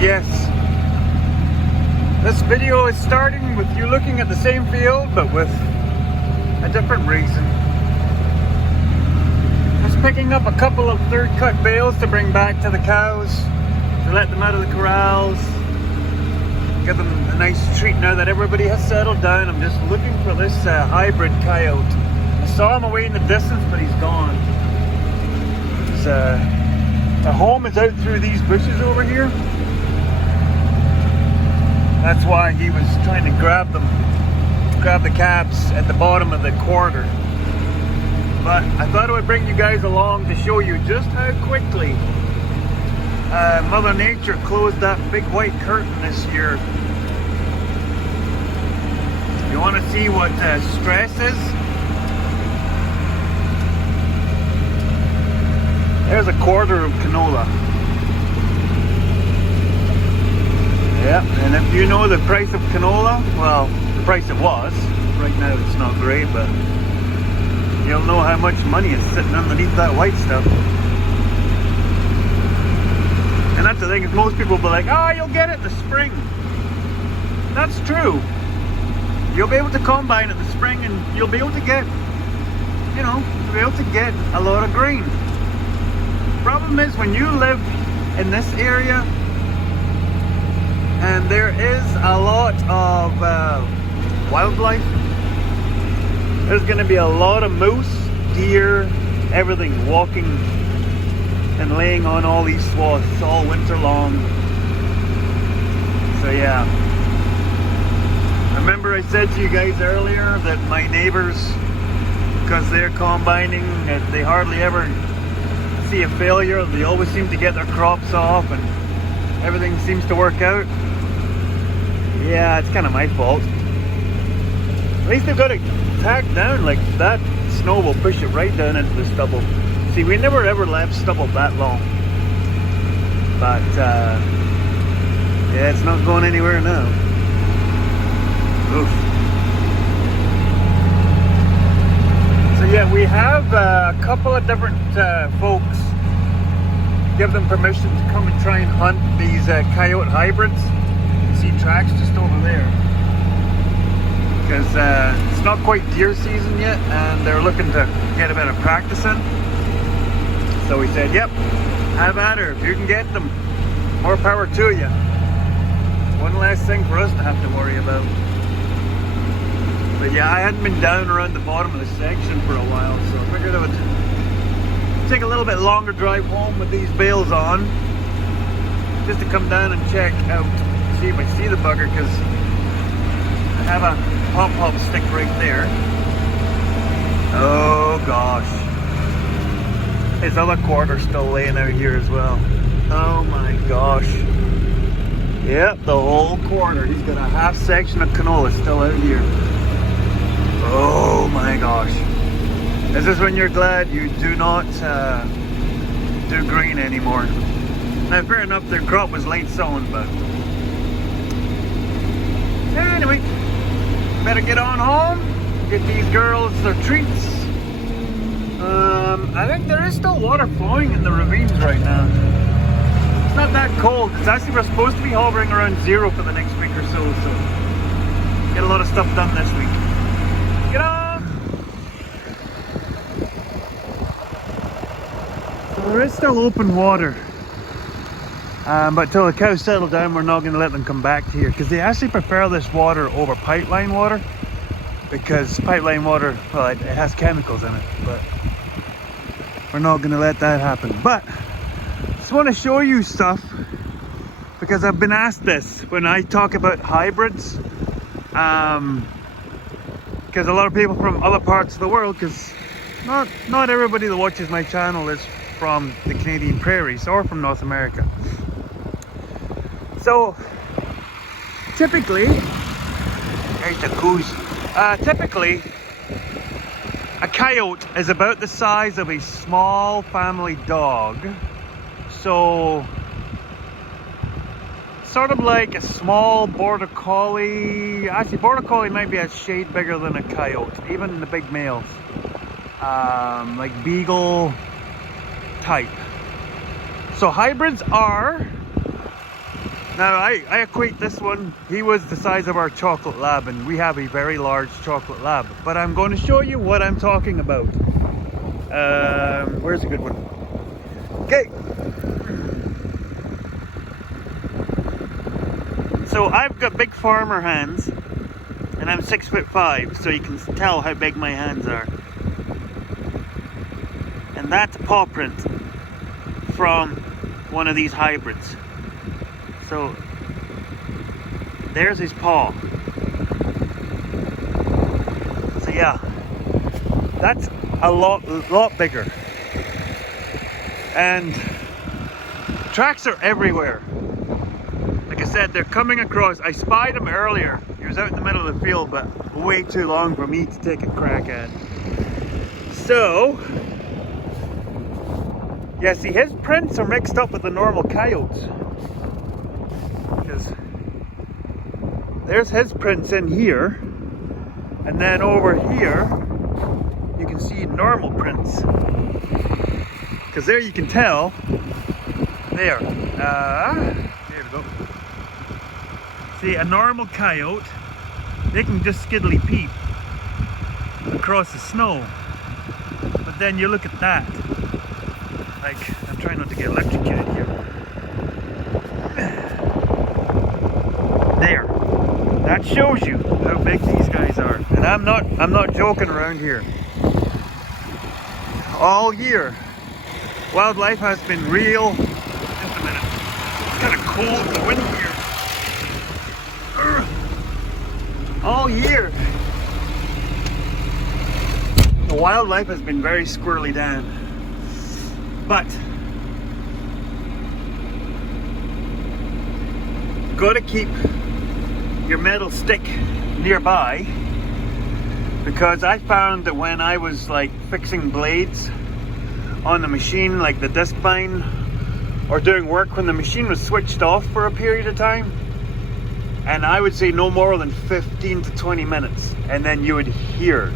Yes, this video is starting with you looking at the same field but with a different reason. Just picking up a couple of third cut bales to bring back to the cows, to let them out of the corrals, give them a nice treat now that everybody has settled down. I'm just looking for this hybrid coyote. I saw him away in the distance, but he's gone. The home is out through these bushes over here. That's why he was trying to grab the calves at the bottom of the quarter. But I thought I would bring you guys along to show you just how quickly Mother Nature closed that big white curtain this year. You want to see what stress is? There's a quarter of canola. Yeah, and if you know the price of canola, well, the price it was. Right now it's not great, but you'll know how much money is sitting underneath that white stuff. And that's the thing, is most people will be like, oh, you'll get it in the spring. That's true. You'll be able to combine it in the spring and you'll be able to get, you'll be able to get a lot of grain. Problem is, when you live in this area, and there is a lot of wildlife, there's going to be a lot of moose, deer, everything walking and laying on all these swaths all winter long. So yeah, I remember I said to you guys earlier that my neighbors, because they're combining, that they hardly ever see a failure. They always seem to get their crops off and everything seems to work out. Yeah, it's kind of my fault. At least they've got it tacked down. Like, that snow will push it right down into the stubble. See, we never ever left stubble that long. But yeah, it's not going anywhere now. Oof. So yeah, we have a couple of different folks give them permission to come and try and hunt these coyote hybrids. You see tracks just over there, because it's not quite deer season yet and they're looking to get a bit of practice in. So we said, yep, have at her. If you can get them, more power to you. One less thing for us to have to worry about. But yeah, I hadn't been down around the bottom of the section for a while, so I figured I would take a little bit longer drive home with these bales on, just to come down and check out, see if I see the bugger, because I have a pop stick right there. Oh gosh, his other quarter's still laying out here as well. Oh my gosh. Yep, the whole quarter. He's got a half section of canola still out here. Oh my gosh. This is when you're glad you do not do green anymore. Now, fair enough, their crop was late sown, but anyway, better get on home, get these girls their treats. I think there is still water flowing in the ravines right now. It's not that cold. It's actually, we're supposed to be hovering around 0 for the next week or so, so get a lot of stuff done this week. Get on! So there is still open water. But till the cows settle down, we're not going to let them come back to here, because they actually prefer this water over pipeline water, because pipeline water, well, it has chemicals in it, but we're not going to let that happen. But just want to show you stuff, because I've been asked this when I talk about hybrids, because a lot of people from other parts of the world, because not everybody that watches my channel is from the Canadian prairies or from North America. So typically, there's the coos. Typically, a coyote is about the size of a small family dog. So sort of like a small border collie. Actually, border collie might be a shade bigger than a coyote, even the big males. Like beagle type. So hybrids are Now I equate this one, he was the size of our chocolate lab, and we have a very large chocolate lab. But I'm going to show you what I'm talking about. Where's a good one? Okay. So I've got big farmer hands, and I'm 6'5", so you can tell how big my hands are. And that's a paw print from one of these hybrids. So there's his paw. So yeah, that's a lot bigger. And tracks are everywhere. Like I said, they're coming across. I spied him earlier. He was out in the middle of the field, but way too long for me to take a crack at. So yeah, see, his prints are mixed up with the normal coyotes. Because there's his prints in here, and then over here you can see normal prints. Because there you can tell, there we go. See, a normal coyote, they can just skiddly peep across the snow. But then you look at that, like, I'm trying not to get electrocuted here. There, that shows you how big these guys are. And I'm not joking around here. All year, wildlife has been real. Just a minute. It's kind of cold in the wind here. All year, the wildlife has been very squirrely down. But gotta keep your metal stick nearby, because I found that when I was like fixing blades on the machine, like the disc bind, or doing work when the machine was switched off for a period of time, and I would say no more than 15 to 20 minutes, and then you would hear,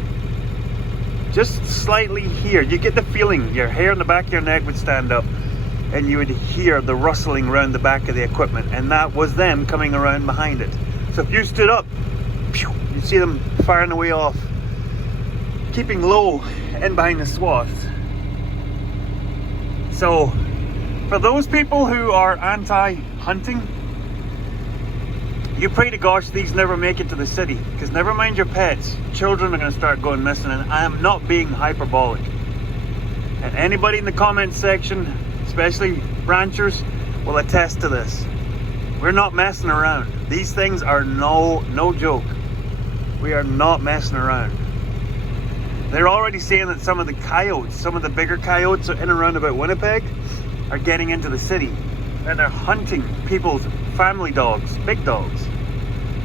just slightly hear, you get the feeling, your hair on the back of your neck would stand up, and you would hear the rustling around the back of the equipment, and that was them coming around behind it. So if you stood up, you'd see them firing away off, keeping low in behind the swaths. So for those people who are anti-hunting, you pray to gosh these never make it to the city, because never mind your pets, children are going to start going missing, and I am not being hyperbolic. And anybody in the comments section, especially ranchers, will attest to this. We're not messing around. These things are no joke. We are not messing around. They're already saying that some of the coyotes, some of the bigger coyotes in and around about Winnipeg, are getting into the city, and they're hunting people's family dogs, big dogs,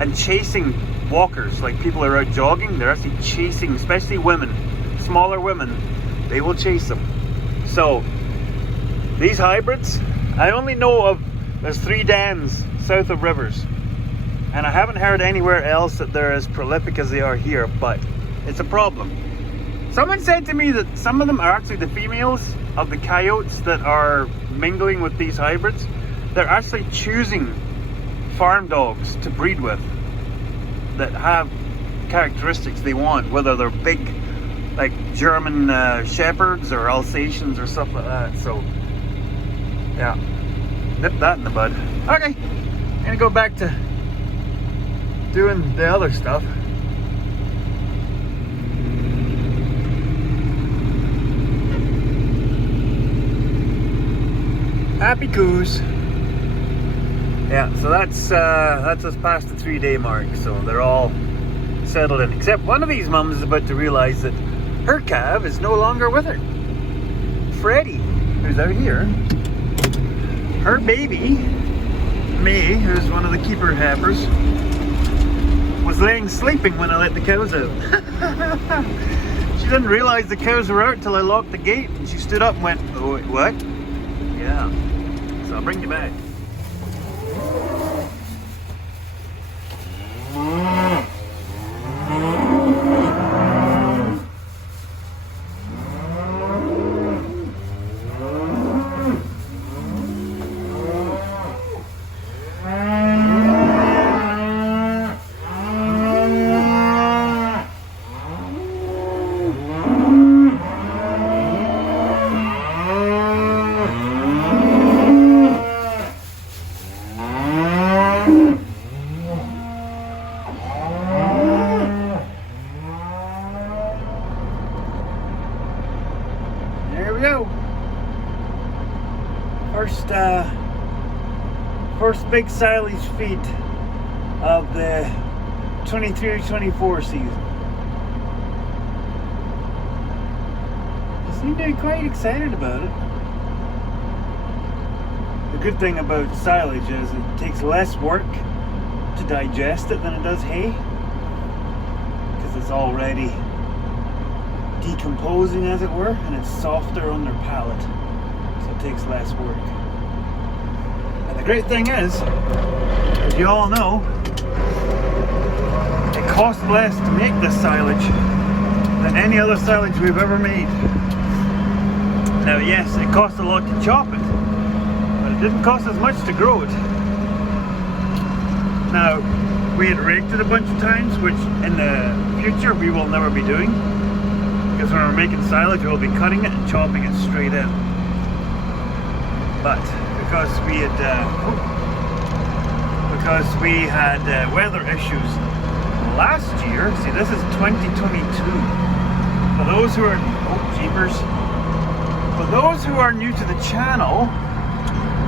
and chasing walkers. Like people are out jogging, they're actually chasing, especially women, smaller women, they will chase them. So these hybrids, I only know of, there's 3 dens south of rivers, and I haven't heard anywhere else that they're as prolific as they are here, but it's a problem. Someone said to me that some of them are actually the females of the coyotes that are mingling with these hybrids. They're actually choosing farm dogs to breed with that have characteristics they want, whether they're big like German shepherds or Alsatians or stuff like that. So yeah, nip that in the bud. Okay, I'm gonna go back to doing the other stuff. Happy coos. Yeah, so that's us past the 3-day mark, so they're all settled in, except one of these mums is about to realize that her calf is no longer with her. Freddie, who's out here, her baby May, who's one of the keeper heifers, was laying sleeping when I let the cows out. She didn't realize the cows were out till I locked the gate, and she stood up and went, "Oh, wait, what?" Yeah, so I'll bring you back. First big silage feed of the 23-24 season. They seem to be quite excited about it. The good thing about silage is it takes less work to digest it than it does hay, because it's already decomposing, as it were, and it's softer on their palate, so it takes less work. And the great thing is, as you all know, it costs less to make this silage than any other silage we've ever made. Now yes, it costs a lot to chop it, but it didn't cost as much to grow it. Now, we had raked it a bunch of times, which in the future we will never be doing, because when we're making silage we'll be cutting it and chopping it straight in. But because we had weather issues last year, see, this is 2022. For those who are, for those who are new to the channel,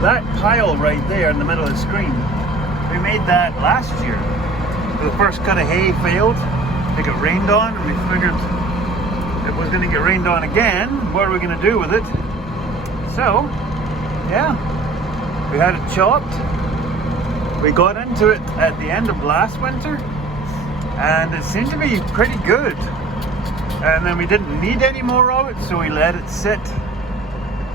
that pile right there in the middle of the screen, we made that last year. The first cut of hay failed. It got rained on, and we figured it was going to get rained on again. What are we going to do with it? So, yeah, we had it chopped. We got into it at the end of last winter, and it seemed to be pretty good. And then we didn't need any more of it, so we let it sit.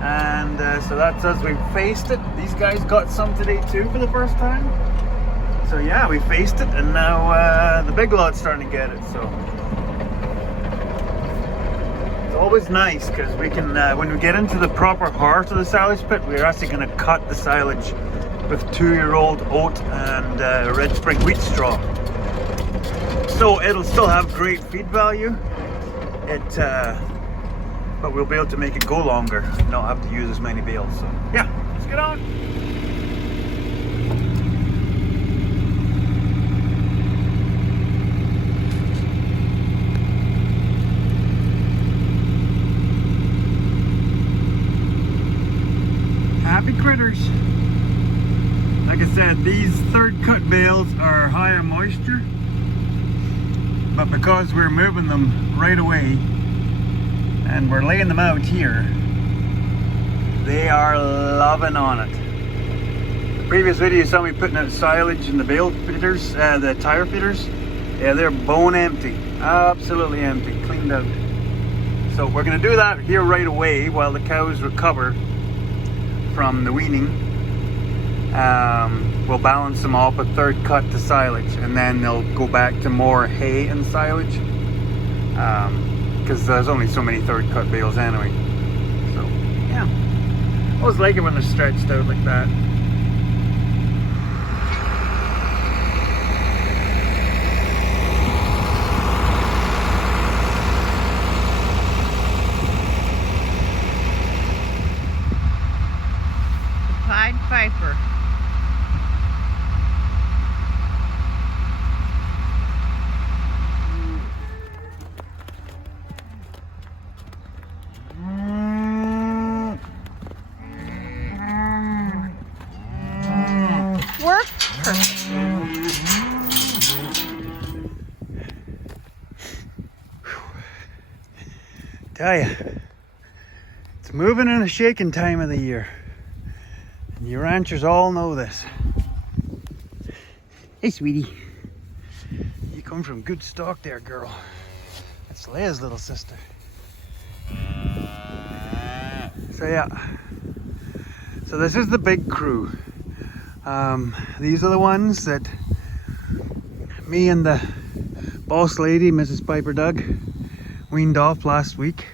And so that's us. We faced it. These guys got some today too for the first time. So yeah, we faced it, and now the big lot's starting to get it. So it's always nice because we can, when we get into the proper heart of the silage pit, we're actually going to cut the silage with 2-year-old oat and red spring wheat straw. So it'll still have great feed value. But we'll be able to make it go longer, not have to use as many bales. So yeah, let's get on. Happy critters. Like I said, these third cut bales are higher moisture, but because we're moving them right away and we're laying them out here, they are loving on it. The previous video you saw me putting out silage in the bale feeders, the tire feeders. Yeah, they're bone empty, absolutely empty, cleaned out. So we're going to do that here right away while the cows recover from the weaning. We'll balance them off a third cut to silage, and then they'll go back to more hay and silage. Because there's only so many third cut bales anyway. So yeah, I always like it when they're stretched out like that. The Pied Piper. Tell ya, it's moving and a shaking time of the year, and you ranchers all know this. Hey sweetie, you come from good stock there, girl. That's Leia's little sister. So yeah, so this is the big crew. These are the ones that me and the boss lady, Mrs. Piper Doug, weaned off last week.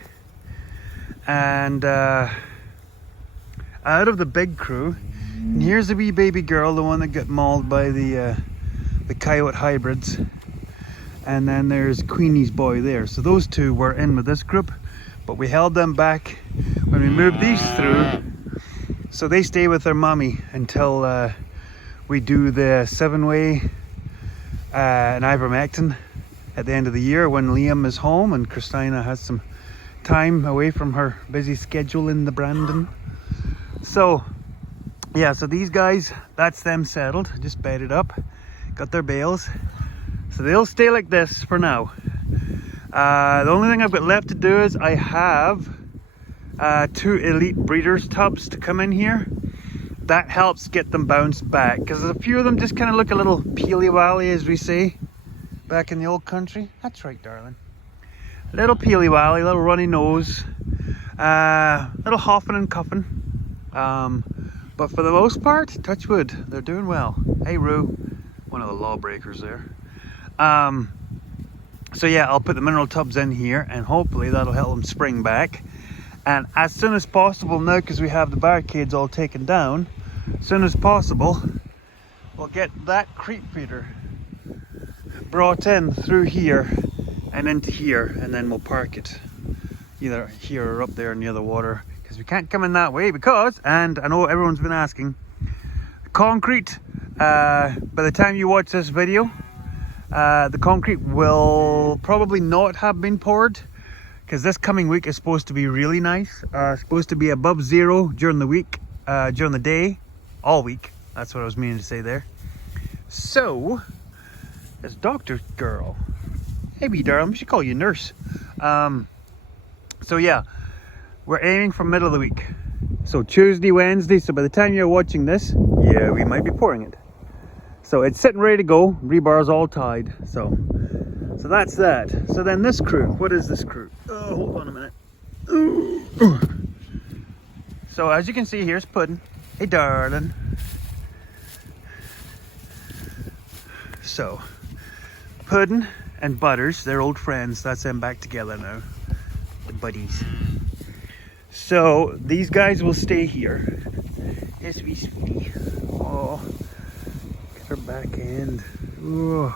And out of the big crew, and here's the wee baby girl, the one that got mauled by the coyote hybrids, and then there's Queenie's boy there. So those two were in with this group, but we held them back when we moved these through, so they stay with their mommy until we do the 7-way in ivermectin at the end of the year, when Liam is home and Christina has some time away from her busy schedule in the Brandon. So yeah, so these guys, that's them settled, just bedded up, got their bales. So they'll stay like this for now. The only thing I've got left to do is I have 2 elite breeders tubs to come in here. That helps get them bounced back, because a few of them just kind of look a little peely-wally, as we say back in the old country. That's right, darling. Little peely-wally, little runny nose, little huffing and cuffing. But for the most part, touch wood, they're doing well. Hey, Roo, one of the lawbreakers there. So yeah, I'll put the mineral tubs in here, and hopefully that'll help them spring back. And as soon as possible now, because we have the barricades all taken down, as soon as possible, we'll get that creep feeder brought in through here and into here, and then we'll park it either here or up there near the water, because we can't come in that way because, and I know everyone's been asking, concrete, by the time you watch this video, the concrete will probably not have been poured, because this coming week is supposed to be really nice. Supposed to be above 0 during the week, during the day, all week. That's what I was meaning to say there. So, this doctor girl, hey wee darling, we should call you nurse. So yeah, we're aiming for middle of the week. So Tuesday, Wednesday, so by the time you're watching this, yeah, we might be pouring it. So it's sitting ready to go, rebar's all tied, so that's that. So then this crew, what is this crew? Oh, hold on a minute. Ooh. So as you can see, here's Puddin'. Hey darling. So, Puddin' and Butters, they're old friends. That's them back together now. The buddies. So, these guys will stay here. Yes, wee sweetie. Oh, get her back end. Oh.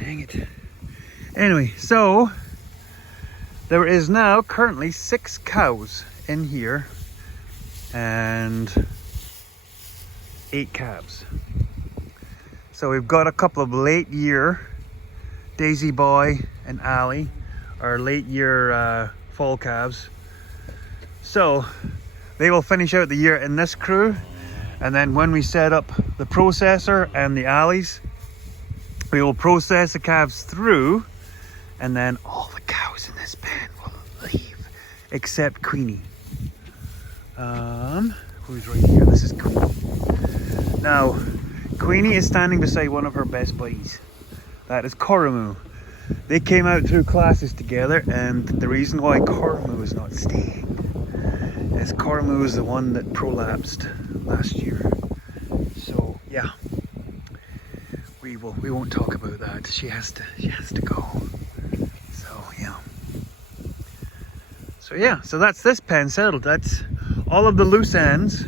Dang it. Anyway, so there is now currently 6 cows in here and 8 calves. So we've got a couple of late year, Daisy Boy and Allie, our late year fall calves. So they will finish out the year in this crew, and then when we set up the processor and the Allies, we will process the calves through, and then all the cows in this pen will leave, except Queenie. Who's right here? This is Queenie. Now, Queenie is standing beside one of her best buddies. That is Koromu. They came out through classes together, and the reason why Koromu is not staying is Koromu is the one that prolapsed last year. So yeah. We won't talk about that. She has to go. So yeah, so that's this pen settled. That's all of the loose ends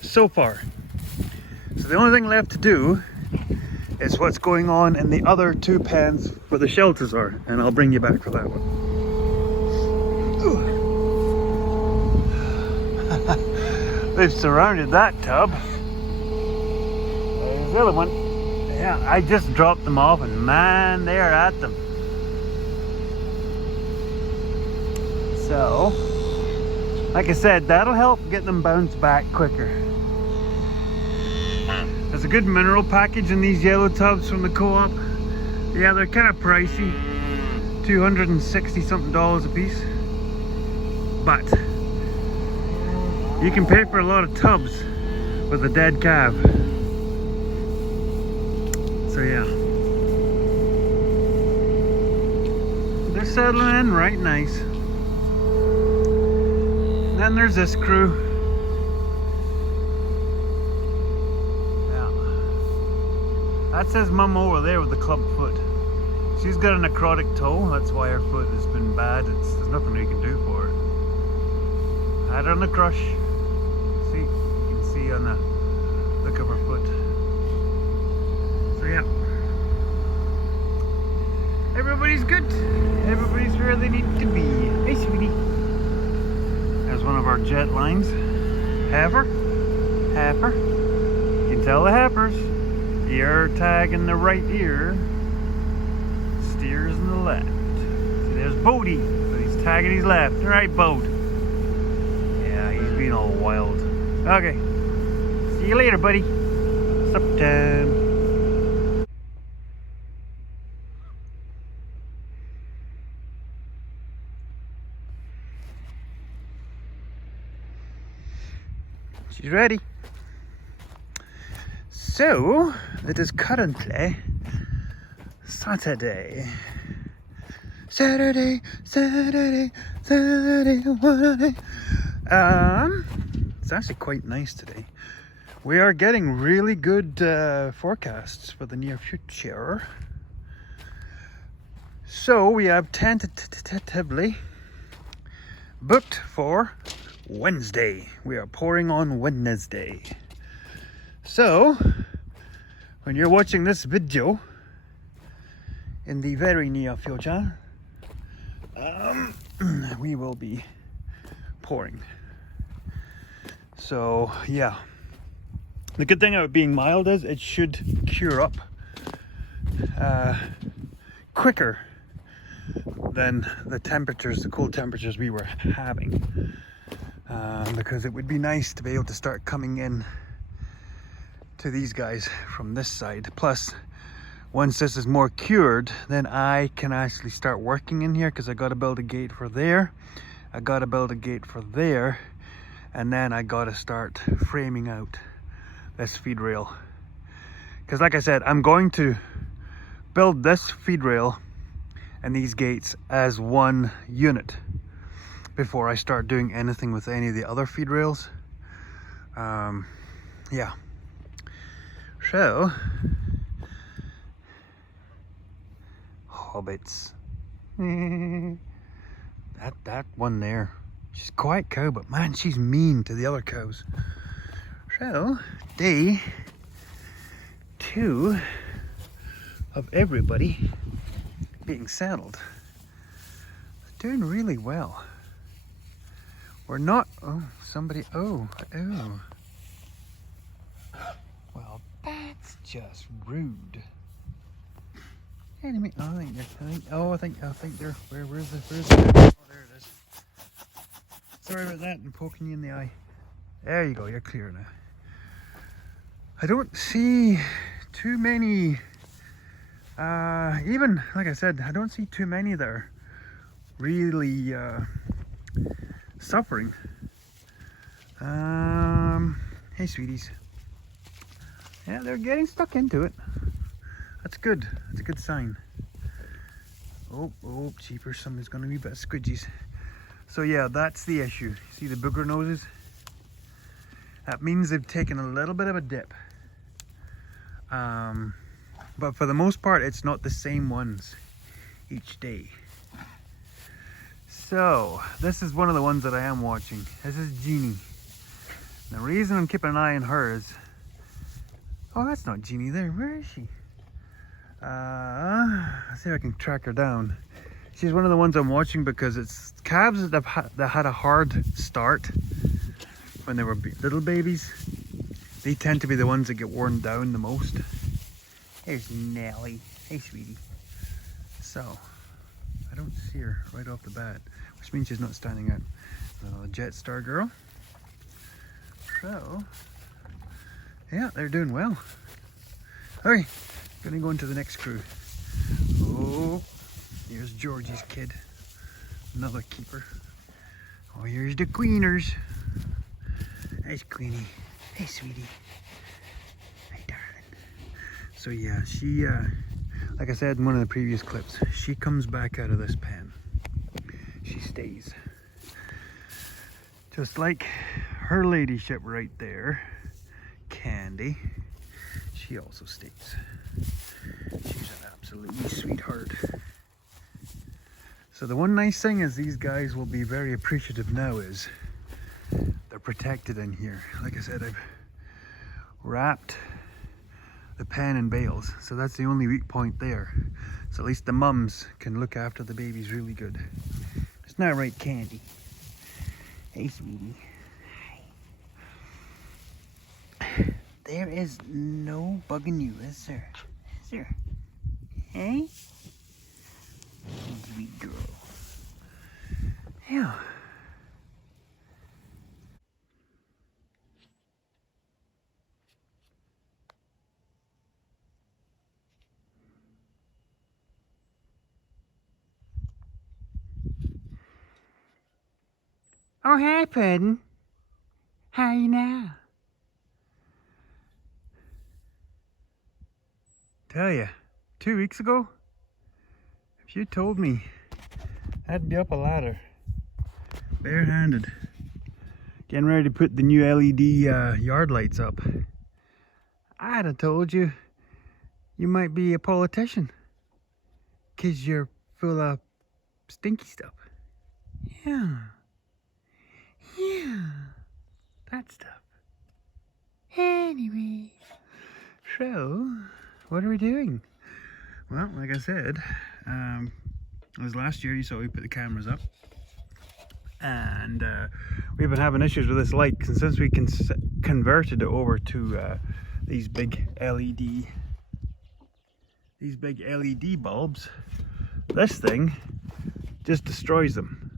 so far. So the only thing left to do is what's going on in the other 2 pens where the shelters are, and I'll bring you back for that one. They've surrounded that tub. There's the other one. Yeah, I just dropped them off, and man, they are at them. So, like I said, that'll help get them bounced back quicker. There's a good mineral package in these yellow tubs from the co-op. Yeah, they're kind of pricey, $260 something a piece, but you can pay for a lot of tubs with a dead calf. So yeah, they're settling in right nice. And then there's this crew. Yeah, that says Mum over there with the club foot. She's got a necrotic toe. That's why her foot has been bad. There's nothing we can do for it. Had her on the crush. See, you can see on the look of her foot. So yeah, everybody's good. Everybody's where they need to be. Hey, sweetie. There's one of our jet lines. Heifer. You can tell the heifers. Ear tag in the right ear. Steers in the left. See, there's Bodie, but he's tagging his left. All right, Bode. Yeah, he's being all wild. Okay. See you later, buddy. Sup time. She's ready. So, it is currently Saturday. Saturday. It's actually quite nice today. We are getting really good forecasts for the near future. So we have tentatively booked for Wednesday. We are pouring on Wednesday. So, when you're watching this video in the very near future, we will be pouring. So, yeah. The good thing about being mild is it should cure up quicker than the temperatures, the cold temperatures we were having. Because it would be nice to be able to start coming in to these guys from this side. Plus, once this is more cured, then I can actually start working in here, because I got to build a gate for there, I got to build a gate for there, and then I got to start framing out this feed rail. Because like I said, I'm going to build this feed rail and these gates as one unit before I start doing anything with any of the other feed rails. Yeah. So, hobbits. that one there, she's a quiet cow, but man, she's mean to the other cows. So, day 2 of everybody being settled. Doing really well. We're not, oh, somebody, oh. Well, that's just rude. Enemy, I think they're, where's the, oh, there it is. Sorry about that, I'm poking you in the eye. There you go, you're clear now. I don't see too many, even, like I said, I don't see too many that are really suffering. Hey sweeties. Yeah, they're getting stuck into it. That's good. That's a good sign. Oh, cheaper. Somebody's gonna be a bit of squidgies. So yeah, that's the issue. See the booger noses? That means they've taken a little bit of a dip. But for the most part, it's not the same ones each day. So, this is one of the ones that I am watching. This is Jeannie. The reason I'm keeping an eye on her is... Oh, that's not Jeannie there. Where is she? Let's see if I can track her down. She's one of the ones I'm watching because it's calves that had a hard start when they were little babies. They tend to be the ones that get worn down the most. There's Nellie. Hey, sweetie. So, I don't see her right off the bat, which means she's not standing out. Little Jetstar girl. So, yeah, they're doing well. Alright, gonna go into the next crew. Oh, here's Georgie's kid. Another keeper. Oh, here's the queeners. There's Queenie. Hey, sweetie. Hey, darling. So yeah, she, like I said in one of the previous clips, she comes back out of this pen. She stays. Just like her ladyship right there, Candy. She also stays. She's an absolutely sweetheart. So the one nice thing is these guys will be very appreciative now is they're protected in here. Like I said, I've wrapped the pen in bales, so that's the only weak point there. So at least the mums can look after the babies really good. It's not right, Candy. Hey, sweetie. Hi. There is no bugging you, is there? Is there? Hey? Sweet girl. Yeah. Oh, hey, Puddin'. How you now? Tell ya, 2 weeks ago, if you told me I'd be up a ladder, barehanded, getting ready to put the new LED yard lights up, I'd have told you you might be a politician, 'cause you're full of stinky stuff. Yeah. Yeah. That stuff. Anyway, so what are we doing? Well, like I said, it was last year you saw we put the cameras up, and we've been having issues with this light since we converted it over to these big LED bulbs. This thing just destroys them.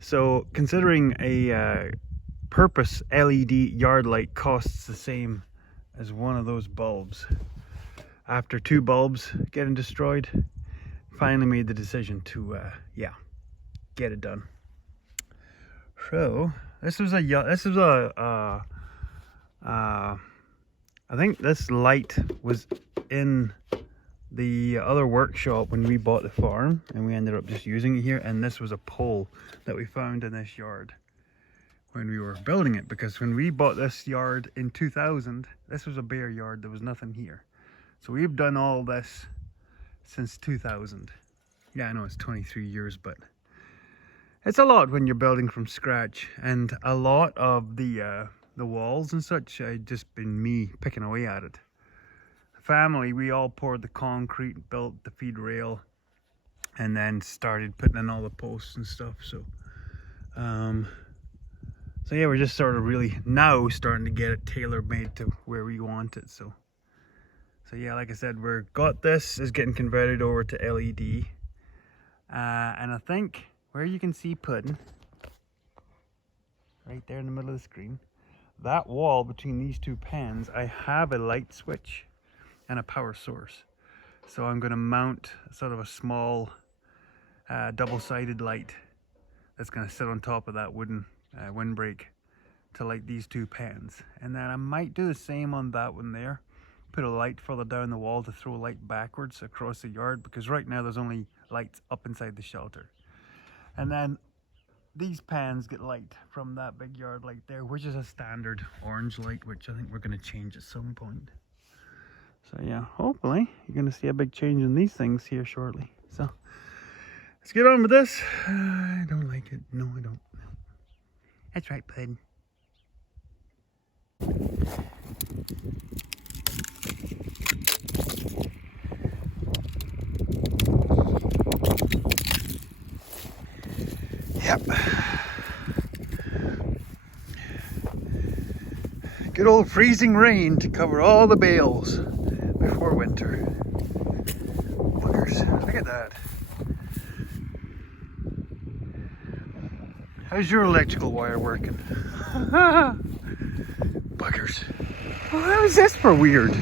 So considering a purpose LED yard light costs the same as one of those bulbs, after 2 bulbs getting destroyed, finally made the decision to get it done. So this was I think this light was in the other workshop when we bought the farm, and we ended up just using it here. And this was a pole that we found in this yard when we were building it, because when we bought this yard in 2000, this was a bare yard, there was nothing here. So we've done all this since 2000. Yeah, I know it's 23 years, but it's a lot when you're building from scratch. And a lot of the walls and such, just been me picking away at it. Family, we all poured the concrete, built the feed rail, and then started putting in all the posts and stuff. So yeah, we're just sort of really now starting to get it tailor-made to where we want it. So yeah, like I said, this is getting converted over to LED, and I think where you can see Puddin', right there in the middle of the screen, that wall between these 2 pans, I have a light switch and a power source. So I'm going to mount sort of a small double-sided light that's going to sit on top of that wooden windbreak to light these 2 pans. And then I might do the same on that one there, put a light further down the wall to throw light backwards across the yard, because right now there's only lights up inside the shelter. And then these pans get light from that big yard light there, which is a standard orange light, which I think we're going to change at some point. So yeah, hopefully you're going to see a big change in these things here shortly. So let's get on with this. I don't like it. No, I don't. That's right, Puddin'. Yep. Good old freezing rain to cover all the bales before winter. Buggers. Look at that. How's your electrical wire working? Buggers. Well, how is this for weird?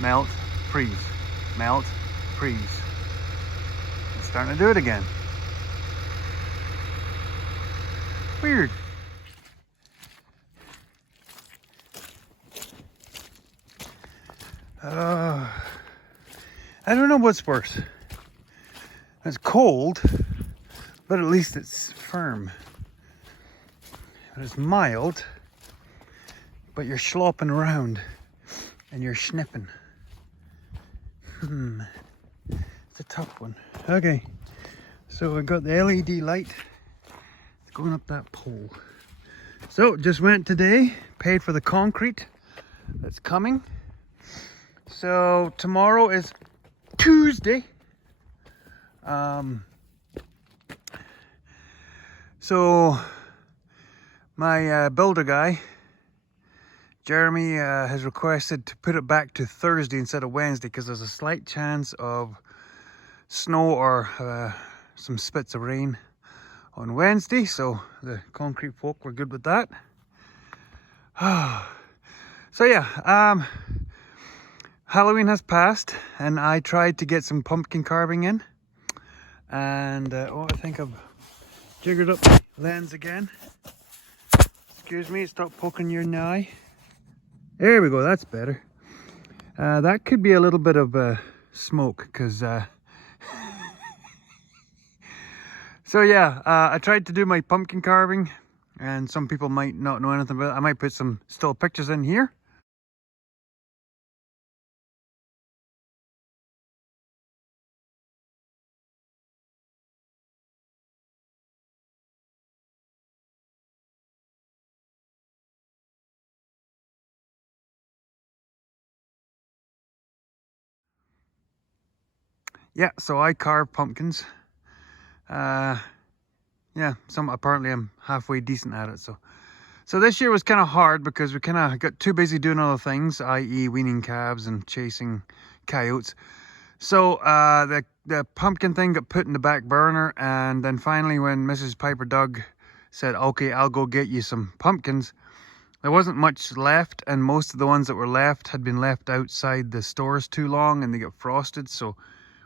Melt, freeze. Melt, freeze. It's starting to do it again. Weird. I don't know what's worse. It's cold, but at least it's firm. It's mild, but you're slopping around and you're snipping. It's a tough one. Okay, so we got the LED light going up that pole. So just went today, paid for the concrete that's coming. So tomorrow is Tuesday. So my builder guy, Jeremy, has requested to put it back to Thursday instead of Wednesday, because there's a slight chance of snow or some spits of rain on Wednesday. So the concrete folk were good with that. So yeah, Halloween has passed and I tried to get some pumpkin carving in. And I think I've jiggered up the lens again. Excuse me, stop poking your eye. There we go, that's better. That could be a little bit of smoke because so yeah, I tried to do my pumpkin carving, and some people might not know anything about it. I might put some still pictures in here. Yeah, so I carve pumpkins. Yeah, apparently I'm halfway decent at it. So this year was kind of hard because we kind of got too busy doing other things, i.e. weaning calves and chasing coyotes. So the pumpkin thing got put in the back burner, and then finally when Mrs. Piper Doug said, okay, I'll go get you some pumpkins, there wasn't much left, and most of the ones that were left had been left outside the stores too long and they got frosted, so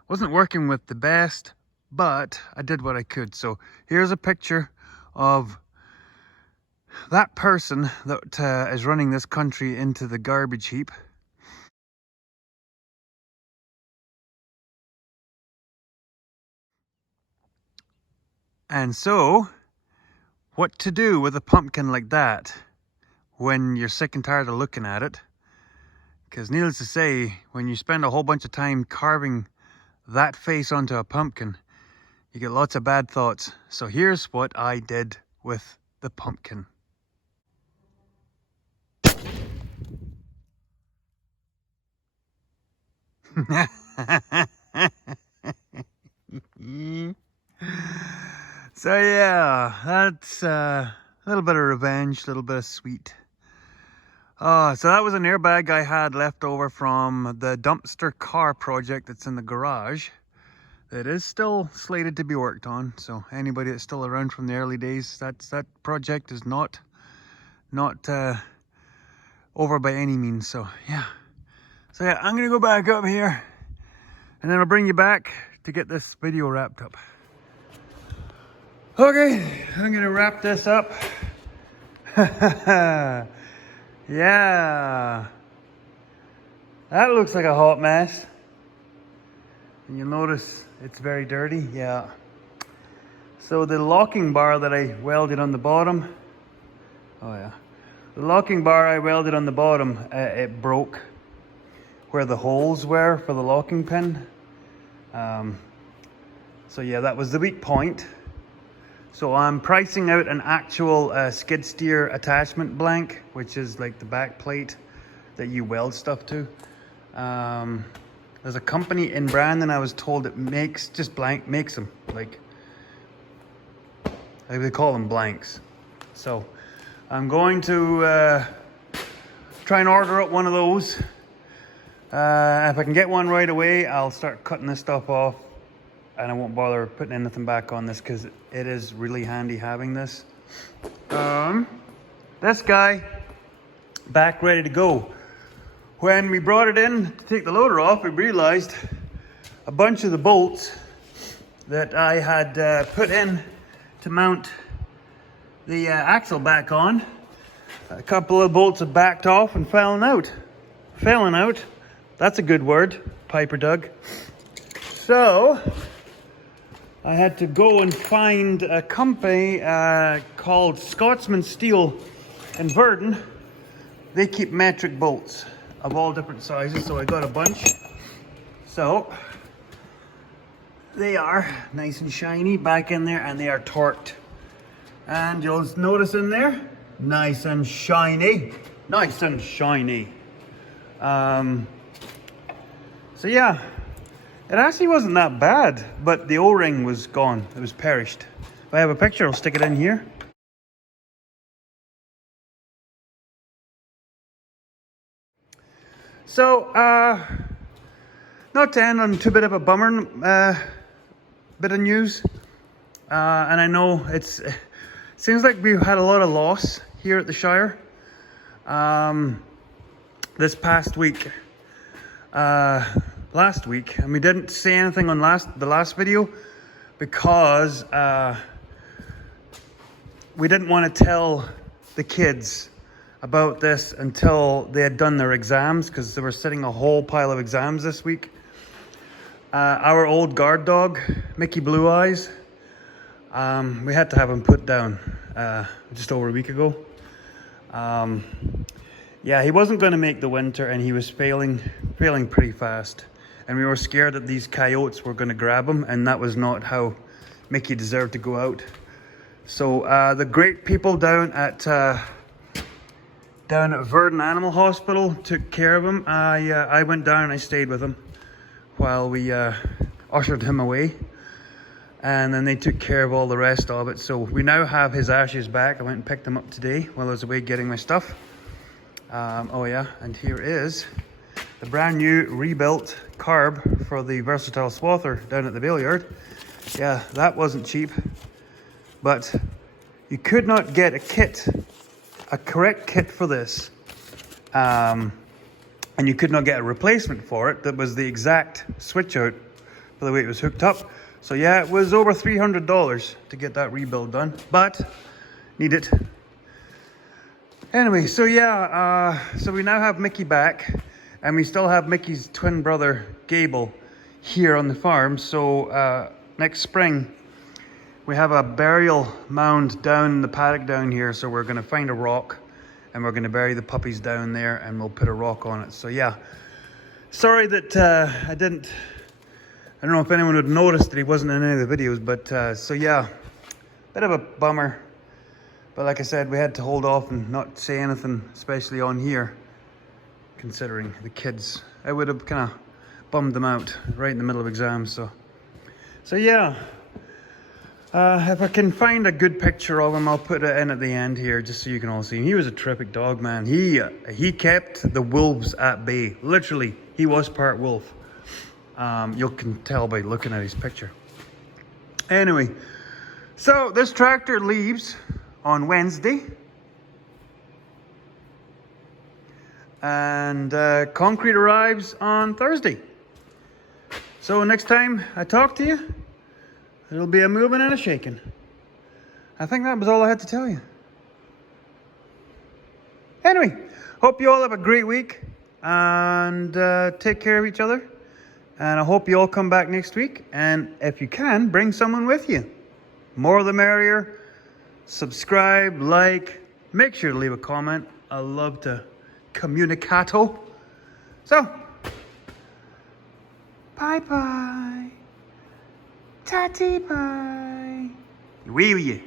wasn't working with the best, but I did what I could. So here's a picture of that person that is running this country into the garbage heap. And so, what to do with a pumpkin like that when you're sick and tired of looking at it? Because needless to say, when you spend a whole bunch of time carving that face onto a pumpkin, you get lots of bad thoughts. So here's what I did with the pumpkin. So yeah, that's a little bit of revenge, a little bit of sweet. So that was an airbag I had left over from the dumpster car project that's in the garage. That is still slated to be worked on. So anybody that's still around from the early days, that project is not over by any means. So yeah, I'm gonna go back up here, and then I'll bring you back to get this video wrapped up. Okay, I'm gonna wrap this up. Yeah, that looks like a hot mess. And you'll notice it's very dirty, yeah. So the locking bar that I welded on the bottom, the locking bar I welded on the bottom, it broke where the holes were for the locking pin. So yeah, that was the weak point. So I'm pricing out an actual skid steer attachment blank, which is like the back plate that you weld stuff to. There's a company in Brandon, I was told, it makes them, like they call them blanks. So I'm going to try and order up one of those. If I can get one right away, I'll start cutting this stuff off, and I won't bother putting anything back on this because it is really handy having this. This guy, back ready to go. When we brought it in to take the loader off, we realized a bunch of the bolts that I had put in to mount the axle back on, a couple of bolts had backed off and fallen out. Fallen out, that's a good word, Piper Doug. So I had to go and find a company called Scotsman Steel in Verdon. They keep metric bolts of all different sizes, so I got a bunch. So they are nice and shiny back in there, and they are torqued. And you'll notice in there, nice and shiny. Nice and shiny. So yeah, it actually wasn't that bad, but the O-ring was gone. It was perished. If I have a picture, I'll stick it in here. So, not to end on too bit of a bummer bit of news, and I know it seems like we've had a lot of loss here at the Shire. This past week, last week, and we didn't say anything on the last video because we didn't want to tell the kids about this until they had done their exams, because they were sitting a whole pile of exams this week. Our old guard dog, Mickey Blue Eyes, we had to have him put down just over a week ago. Yeah, he wasn't going to make the winter, and he was failing pretty fast. And we were scared that these coyotes were going to grab him, and that was not how Mickey deserved to go out. So the great people down at Verdon Animal Hospital took care of him. I went down and I stayed with him while we ushered him away, and then they took care of all the rest of it. So we now have his ashes back. I went and picked them up today while I was away getting my stuff. Oh yeah, and here is the brand new rebuilt carb for the versatile swather down at the bale yard. Yeah, that wasn't cheap, but you could not get a correct kit for this, and you could not get a replacement for it that was the exact switch out for the way it was hooked up. So yeah, it was over $300 to get that rebuild done, but need it. Anyway, so yeah, so we now have Mickey back, and we still have Mickey's twin brother Gable here on the farm. So next spring we have a burial mound down in the paddock down here, so we're going to find a rock and we're going to bury the puppies down there, and we'll put a rock on it. So yeah, sorry that I don't know if anyone would notice that he wasn't in any of the videos, but so yeah, bit of a bummer. But like I said, we had to hold off and not say anything, especially on here, considering the kids. I would have kind of bummed them out right in the middle of exams. So yeah, if I can find a good picture of him, I'll put it in at the end here, just so you can all see him. He was a terrific dog, man. He kept the wolves at bay. Literally, he was part wolf. You can tell by looking at his picture. Anyway, so this tractor leaves on Wednesday, and concrete arrives on Thursday. So next time I talk to you, there'll be a moving and a shaking. I think that was all I had to tell you. Anyway, hope you all have a great week, and take care of each other. And I hope you all come back next week. And if you can, bring someone with you. More the merrier. Subscribe, like, make sure to leave a comment. I love to communicato. So, bye-bye. Tatty bye. Wee wee.